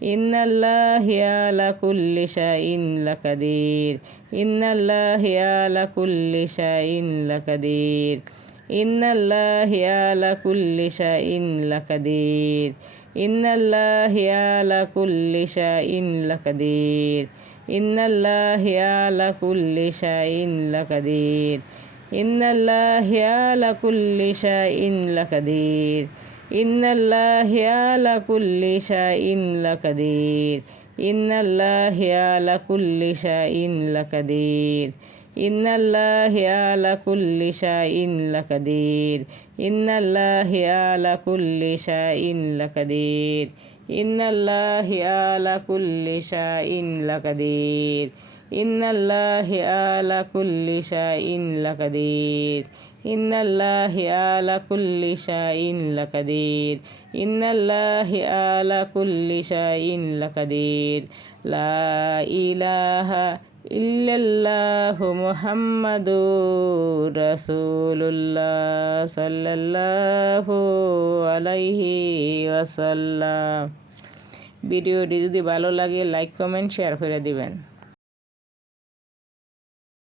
ইন্নাল্লাহি আলা কুল্লি শাইইন লাকাদির ইন্নাল্লাহি আলা কুল্লি শাইইন লাকাদির ইন্নাল্লাহি আলা কুল্লি শাইইন লাকাদির ইন্নাল্লাহি আলা কুল্লি শাইইন লাকাদির ইন্নাল্লাহি আলা কুল্লি শাইইন লাকাদির ইন্নাল্লাহি আলা কুল্লি শাইইন লাকাদির ইন্নাল্লাহি আলা কুল্লি শাইইন লাকাদির ইন্নাল্লাহি আলা কুল্লি শাইইন লাকাদির ইন্নাল্লাহি আলা কুল্লি শাইইন লাকাদির ইন্নাল্লাহি আলা কুল্লি শাইইন লাকাদির ইন্নাল্লাহি আলা কুল্লি শাইইন লাকাদির ইন্নাল্লাহি আলা কুল্লি শাইইন লাকাদির ইন্নাল্লাহি আলা কুল্লি শাইইন লাকাদির ইন্নাল্লাহি আলা কুল্লি শাইইন লাকাদির লা ইলাহা ইল্লাল্লাহু মুহাম্মাদুর রাসূলুল্লাহ সাল্লাল্লাহু আলাইহি ওয়াসাল্লাম। ভিডিওটি যদি ভালো লাগে লাইক কমেন্ট শেয়ার করে দিবেন।